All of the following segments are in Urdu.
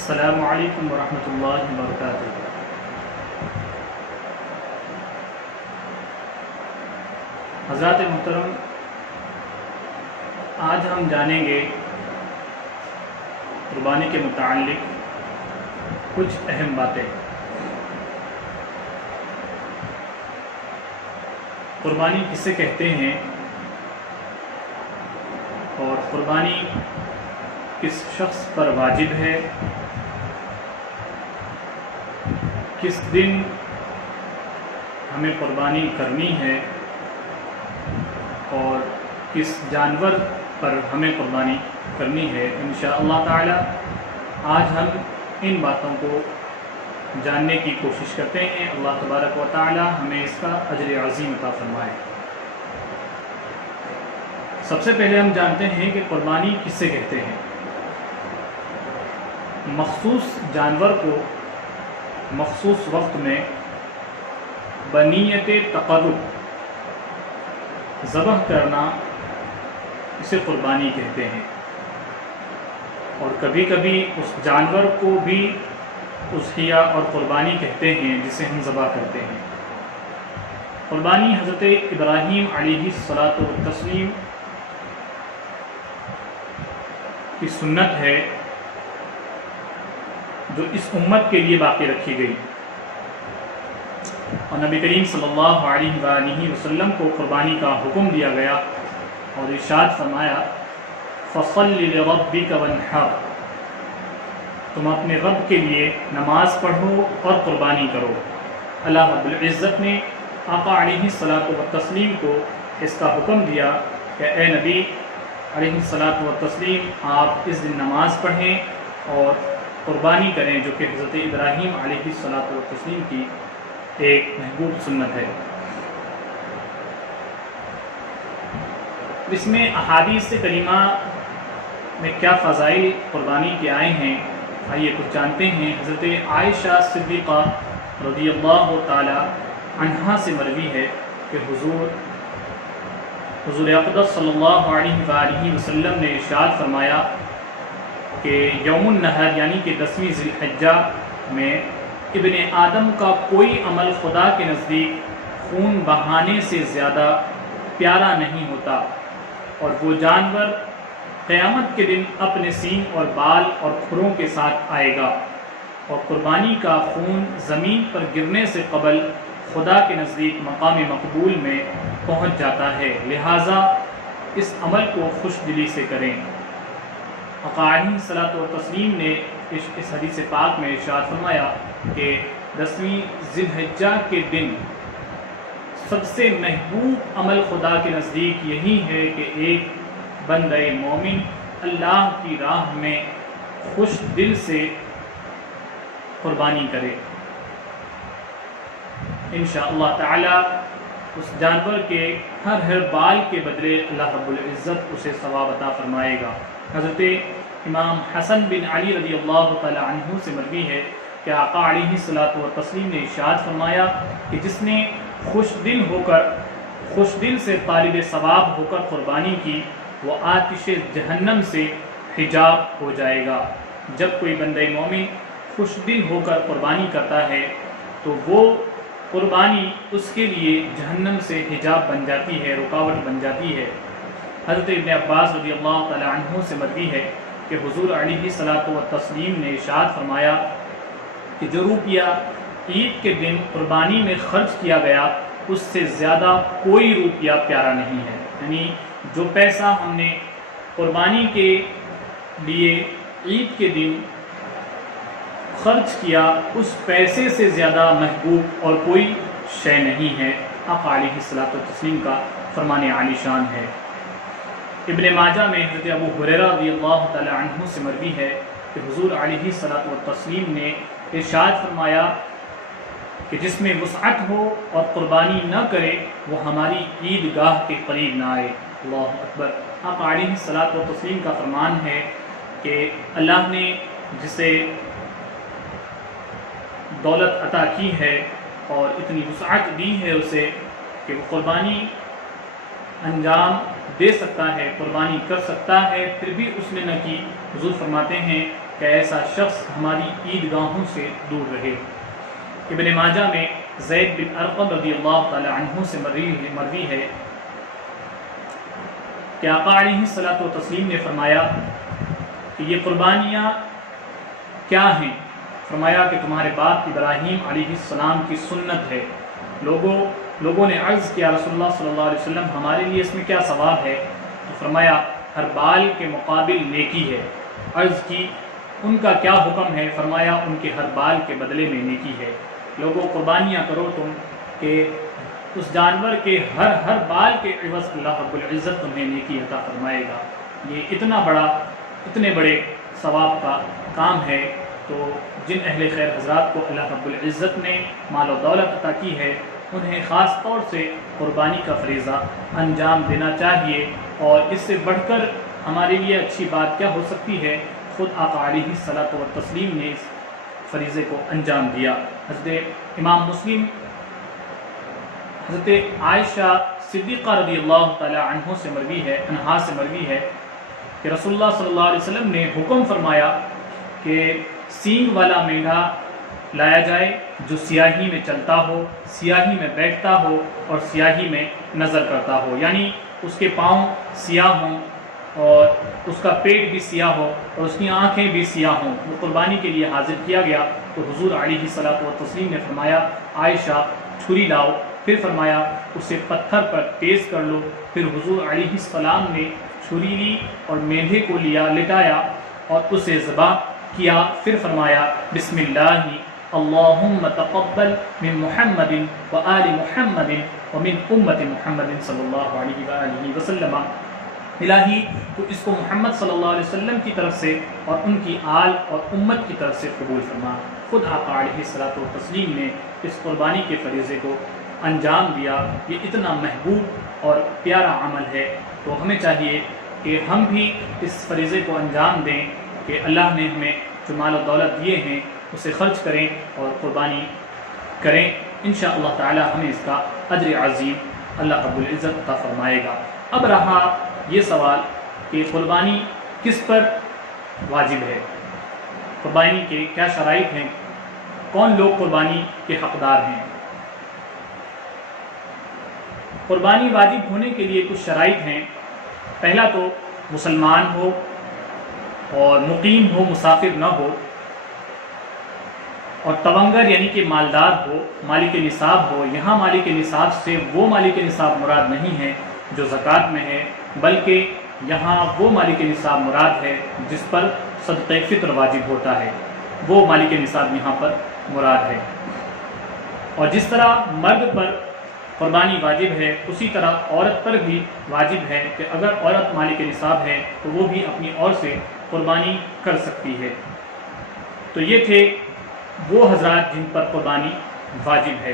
السلام علیکم ورحمۃ اللہ وبرکاتہ۔ حضرات محترم، آج ہم جانیں گے قربانی کے متعلق کچھ اہم باتیں۔ قربانی کسے کہتے ہیں اور قربانی کس شخص پر واجب ہے، کس دن ہمیں قربانی کرنی ہے اور کس جانور پر ہمیں قربانی کرنی ہے، انشاءاللہ تعالی آج ہم ان باتوں کو جاننے کی کوشش کرتے ہیں۔ اللہ تبارک و تعالی ہمیں اس کا اجر عظیم عطا فرمائے۔ سب سے پہلے ہم جانتے ہیں کہ قربانی کسے کہتے ہیں۔ مخصوص جانور کو مخصوص وقت میں بنیت تقرب ذبح کرنا، اسے قربانی کہتے ہیں۔ اور کبھی کبھی اس جانور کو بھی اضحیہ اور قربانی کہتے ہیں جسے ہم ذبح کرتے ہیں۔ قربانی حضرت ابراہیم علیہ الصلاۃ والتسلیم کی سنت ہے جو اس امت کے لیے باقی رکھی گئی، اور نبی کریم صلی اللہ علیہ وآلہ وسلم کو قربانی کا حکم دیا گیا اور ارشاد فرمایا فَصَلِّ لِرَبِّكَ وَانْحَرْ، تم اپنے رب کے لیے نماز پڑھو اور قربانی کرو۔ اللہ رب العزت نے آقا علیہ الصلاۃ والتسلیم کو اس کا حکم دیا کہ اے نبی علیہ الصلاۃ والتسلیم، آپ اس دن نماز پڑھیں اور قربانی کریں، جو کہ حضرت ابراہیم علیہ الصلاۃ والتسلیم کی ایک محبوب سنت ہے۔ اس میں احادیث کریمہ میں کیا فضائل قربانی کے آئے ہیں، آئیے کچھ جانتے ہیں۔ حضرت عائشہ صدیقہ رضی اللہ تعالی عنہا سے مروی ہے کہ حضور اقدس صلی اللہ علیہ وآلہ وسلم نے ارشاد فرمایا کہ یوم النحر یعنی کہ 10ویں ذی الحجہ میں ابن آدم کا کوئی عمل خدا کے نزدیک خون بہانے سے زیادہ پیارا نہیں ہوتا، اور وہ جانور قیامت کے دن اپنے سینگ اور بال اور کھروں کے ساتھ آئے گا، اور قربانی کا خون زمین پر گرنے سے قبل خدا کے نزدیک مقام مقبول میں پہنچ جاتا ہے، لہٰذا اس عمل کو خوش دلی سے کریں۔ آقا علیہ الصلاۃ والتسلیم نے اس حدیث پاک میں ارشاد فرمایا کہ 10ویں ذی الحجہ کے دن سب سے محبوب عمل خدا کے نزدیک یہی ہے کہ ایک بندہ مومن اللہ کی راہ میں خوش دل سے قربانی کرے، انشاءاللہ تعالی اس جانور کے ہر بال کے بدلے اللہ رب العزت اسے ثواب عطا فرمائے گا۔ حضرت امام حسن بن علی رضی اللہ تعالی عنہ سے مروی ہے کہ آقا علیہ الصلاۃ والتسلیم نے ارشاد فرمایا کہ جس نے خوش دل سے طالب ثواب ہو کر قربانی کی، وہ آتش جہنم سے حجاب ہو جائے گا۔ جب کوئی بندہ مومن خوش دل ہو کر قربانی کرتا ہے تو وہ قربانی اس کے لیے جہنم سے حجاب بن جاتی ہے، رکاوٹ بن جاتی ہے۔ حضرت ابن عباس رضی اللہ تعالی عنہ سے مروی ہے کہ حضور علیہ الصلاۃ والتسلیم نے ارشاد فرمایا کہ جو روپیہ عید کے دن قربانی میں خرچ کیا گیا اس سے زیادہ کوئی روپیہ پیارا نہیں ہے، یعنی جو پیسہ ہم نے قربانی کے لیے عید کے دن خرچ کیا اس پیسے سے زیادہ محبوب اور کوئی شے نہیں ہے۔ آقا علیہ الصلاۃ والتسلیم کا فرمان عالی شان ہے۔ ابن ماجہ میں حضرت ابو ہریرہ رضی اللہ تعالی عنہ سے مروی ہے کہ حضور علیہ الصلاۃ والتسلیم نے ارشاد فرمایا کہ جس میں وسعت ہو اور قربانی نہ کرے وہ ہماری عید گاہ کے قریب نہ آئے۔ اللہ اکبر۔ آقا علیہ الصلاۃ والتسلیم کا فرمان ہے کہ اللہ نے جسے دولت عطا کی ہے اور اتنی وسعت دی ہے اسے کہ وہ قربانی انجام دے سکتا ہے، قربانی کر سکتا ہے، پھر بھی اس نے نہ کی، حضور فرماتے ہیں کہ ایسا شخص ہماری عیدگاہوں سے دور رہے۔ ابن ماجہ میں زید بن ارقم رضی اللہ تعالی عنہ سے مروی ہے کہ آقا علیہ الصلوۃ والتسلیم نے فرمایا کہ یہ قربانیاں کیا ہیں؟ فرمایا کہ تمہارے باپ ابراہیم علیہ السلام کی سنت ہے۔ لوگوں نے عرض کیا رسول اللہ صلی اللہ علیہ وسلم ہمارے لیے اس میں کیا ثواب ہے؟ تو فرمایا ہر بال کے مقابل نیکی ہے۔ عرض کی ان کا کیا حکم ہے؟ فرمایا ان کے ہر بال کے بدلے میں نیکی ہے۔ لوگوں قربانیاں کرو تم کہ اس جانور کے ہر بال کے عوض اللہ رب العزت تمہیں نیکی عطا فرمائے گا۔ یہ اتنے بڑے ثواب کا کام ہے، تو جن اہل خیر حضرات کو اللہ رب العزت نے مال و دولت عطا کی ہے انہیں خاص طور سے قربانی کا فریضہ انجام دینا چاہیے، اور اس سے بڑھ کر ہمارے لیے اچھی بات کیا ہو سکتی ہے؟ خود آقا علیہ الصلوۃ والتسلیم نے اس فریضے کو انجام دیا۔ حضرت امام مسلم حضرت عائشہ صدیقہ رضی اللہ تعالی عنہ سے مروی ہے کہ رسول اللہ صلی اللہ علیہ وسلم نے حکم فرمایا کہ سینگ والا مینڈھا لایا جائے جو سیاہی میں چلتا ہو، سیاہی میں بیٹھتا ہو اور سیاہی میں نظر کرتا ہو، یعنی اس کے پاؤں سیاہ ہوں اور اس کا پیٹ بھی سیاہ ہو اور اس کی آنکھیں بھی سیاہ ہوں۔ وہ قربانی کے لیے حاضر کیا گیا تو حضور علیہ الصلوۃ والتسلیم نے فرمایا عائشہ چھری لاؤ، پھر فرمایا اسے پتھر پر تیز کر لو۔ پھر حضور علیہ السلام نے چھری لی اور مینڈھے کو لٹایا اور اسے ذبح کیا، پھر فرمایا بسم اللہ اللہم تقبل من محمد و آل محمد ومن امت محمد صلی اللہ علیہ وآلہ وسلم، الہی تو اس کو محمد صلی اللہ علیہ وسلم کی طرف سے اور ان کی آل اور امت کی طرف سے قبول فرما۔ خود آقا علیہ الصلوۃ والتسلیم نے اس قربانی کے فریضے کو انجام دیا۔ یہ اتنا محبوب اور پیارا عمل ہے، تو ہمیں چاہیے کہ ہم بھی اس فریضے کو انجام دیں کہ اللہ نے ہمیں جو مال و دولت دیے ہیں اسے خرچ کریں اور قربانی کریں۔ انشاءاللہ تعالی ہمیں اس کا اجر عظیم اللہ رب العزت عطا فرمائے گا۔ اب رہا یہ سوال کہ قربانی کس پر واجب ہے، قربانی کے کیا شرائط ہیں، کون لوگ قربانی کے حقدار ہیں۔ قربانی واجب ہونے کے لیے کچھ شرائط ہیں۔ پہلا تو مسلمان ہو اور مقیم ہو، مسافر نہ ہو، اور تونگر یعنی کہ مالدار ہو، مالک نصاب ہو۔ یہاں مالک نصاب سے وہ مالک نصاب مراد نہیں ہے جو زکوٰۃ میں ہے، بلکہ یہاں وہ مالک نصاب مراد ہے جس پر صدقہ فطر واجب ہوتا ہے، وہ مالک نصاب یہاں پر مراد ہے۔ اور جس طرح مرد پر قربانی واجب ہے اسی طرح عورت پر بھی واجب ہے کہ اگر عورت مالک نصاب ہے تو وہ بھی اپنی اور سے قربانی کر سکتی ہے۔ تو یہ تھے وہ حضرات جن پر قربانی واجب ہے۔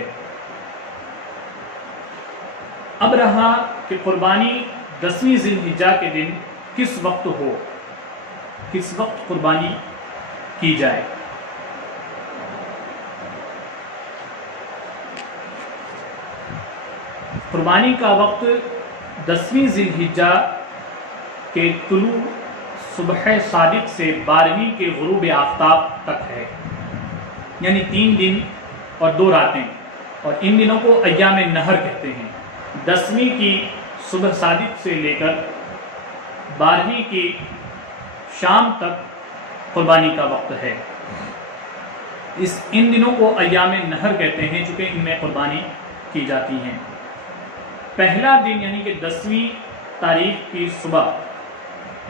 اب رہا کہ قربانی 10ویں ذی الحجہ کے دن کس وقت ہو، کس وقت قربانی کی جائے۔ قربانی کا وقت 10ویں ذی الحجہ کے طلوع صبح صادق سے 12ویں کے غروب آفتاب تک ہے، یعنی 3 دن اور 2 راتیں، اور ان دنوں کو ایام نہر کہتے ہیں۔ 10ویں کی صبح صادق سے لے کر 12ویں کی شام تک قربانی کا وقت ہے۔ ان دنوں کو ایام نہر کہتے ہیں چونکہ ان میں قربانی کی جاتی ہیں۔ پہلا دن یعنی کہ 10ویں تاریخ کی صبح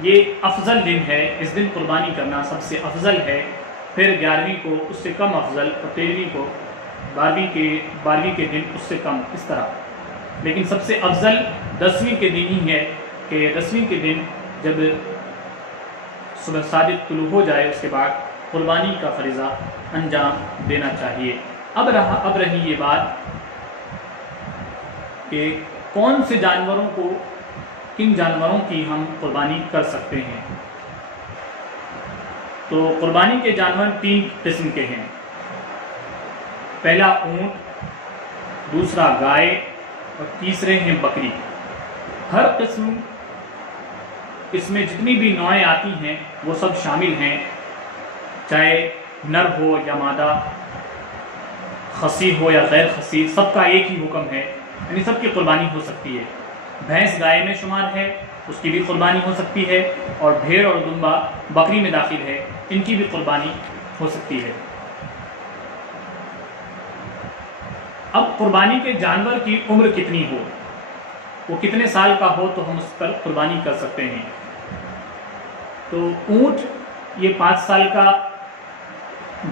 یہ افضل دن ہے، اس دن قربانی کرنا سب سے افضل ہے۔ پھر 11ویں کو اس سے کم افضل، اور 13ویں کو 12ویں کے دن اس سے کم، اس طرح۔ لیکن سب سے افضل 10ویں کے دن ہی ہے کہ 10ویں کے دن جب صبح صادق طلوع ہو جائے اس کے بعد قربانی کا فریضہ انجام دینا چاہیے۔ اب رہی یہ بات کہ کون سے جانوروں کو، کن جانوروں کی ہم قربانی کر سکتے ہیں۔ تو قربانی کے جانور 3 قسم کے ہیں۔ پہلا اونٹ، دوسرا گائے اور تیسرے ہیں بکری۔ ہر قسم، اس میں جتنی بھی نوعیں آتی ہیں وہ سب شامل ہیں۔ چاہے نر ہو یا مادہ، خصی ہو یا غیر خصی، سب کا ایک ہی حکم ہے، یعنی سب کی قربانی ہو سکتی ہے۔ بھینس گائے میں شمار ہے، اس کی بھی قربانی ہو سکتی ہے، اور بھیڑ اور دمبا بکری میں داخل ہے، ان کی بھی قربانی ہو سکتی ہے۔ اب قربانی کے جانور کی عمر کتنی ہو، وہ کتنے سال کا ہو تو ہم اس پر قربانی کر سکتے ہیں۔ تو اونٹ یہ 5 سال کا،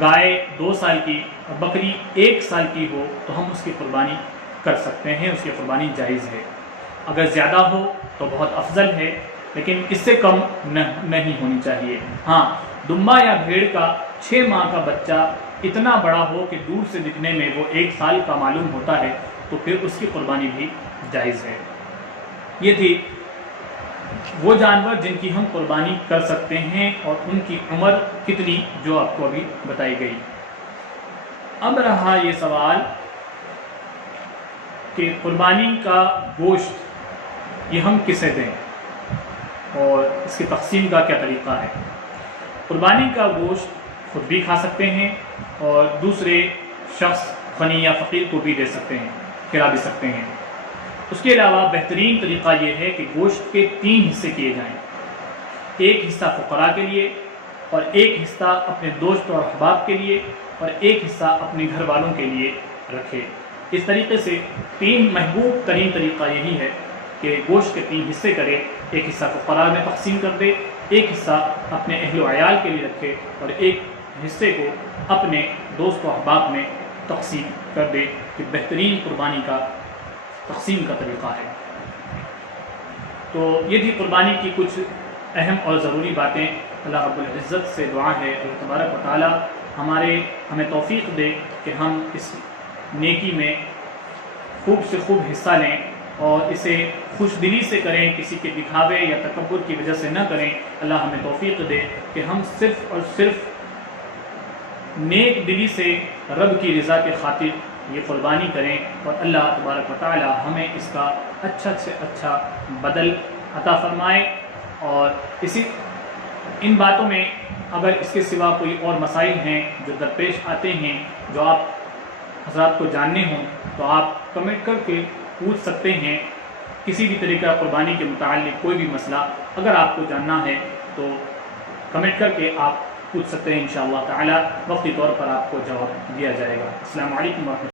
گائے 2 سال کی، اور بکری 1 سال کی ہو تو ہم اس کی قربانی کر سکتے ہیں، اس کی قربانی جائز ہے۔ اگر زیادہ ہو تو بہت افضل ہے، لیکن اس سے کم نہیں ہونی چاہیے۔ ہاں، دمبا یا بھیڑ کا 6 ماہ کا بچہ اتنا بڑا ہو کہ دور سے دکھنے میں وہ 1 سال کا معلوم ہوتا ہے تو پھر اس کی قربانی بھی جائز ہے۔ یہ تھی وہ جانور جن کی ہم قربانی کر سکتے ہیں اور ان کی عمر کتنی، جو آپ کو ابھی بتائی گئی۔ اب رہا یہ سوال کہ قربانی کا گوشت یہ ہم کسے دیں اور اس کی تقسیم کا کیا طریقہ ہے۔ قربانی کا گوشت خود بھی کھا سکتے ہیں اور دوسرے شخص غنی یا فقیر کو بھی دے سکتے ہیں، کھلا بھی سکتے ہیں۔ اس کے علاوہ بہترین طریقہ یہ ہے کہ گوشت کے 3 حصے کیے جائیں، ایک حصہ فقراء کے لیے، اور ایک حصہ اپنے دوست اور احباب کے لیے، اور ایک حصہ اپنے گھر والوں کے لیے رکھے۔ اس طریقے سے 3 محبوب ترین طریقہ یہی ہے کہ گوشت کے 3 حصے کرے، ایک حصہ فقراء میں تقسیم کر دے، ایک حصہ اپنے اہل و عیال کے لیے رکھے، اور ایک حصے کو اپنے دوست و احباب میں تقسیم کر دے، کہ بہترین قربانی کا تقسیم کا طریقہ ہے۔ تو یہ تھی قربانی کی کچھ اہم اور ضروری باتیں۔ اللہ رب العزت سے دعا ہے اللہ تبارک و تعالی ہمیں توفیق دے کہ ہم اس نیکی میں خوب سے خوب حصہ لیں اور اسے خوش دلی سے کریں، کسی کے دکھاوے یا تکبر کی وجہ سے نہ کریں۔ اللہ ہمیں توفیق دے کہ ہم صرف اور صرف نیک دلی سے رب کی رضا کے خاطر یہ قربانی کریں، اور اللہ تبارک و تعالی ہمیں اس کا اچھا سے اچھا بدل عطا فرمائے۔ اور ان باتوں میں اگر اس کے سوا کوئی اور مسائل ہیں جو درپیش آتے ہیں، جو آپ حضرات کو جاننے ہوں، تو آپ کمنٹ کر کے پوچھ سکتے ہیں۔ کسی بھی طریقہ قربانی کے متعلق کوئی بھی مسئلہ اگر آپ کو جاننا ہے تو کمنٹ کر کے آپ پوچھ سکتے ہیں، انشاءاللہ تعالی وقتی طور پر آپ کو جواب دیا جائے گا۔ السلام علیکم ورحمۃ اللہ۔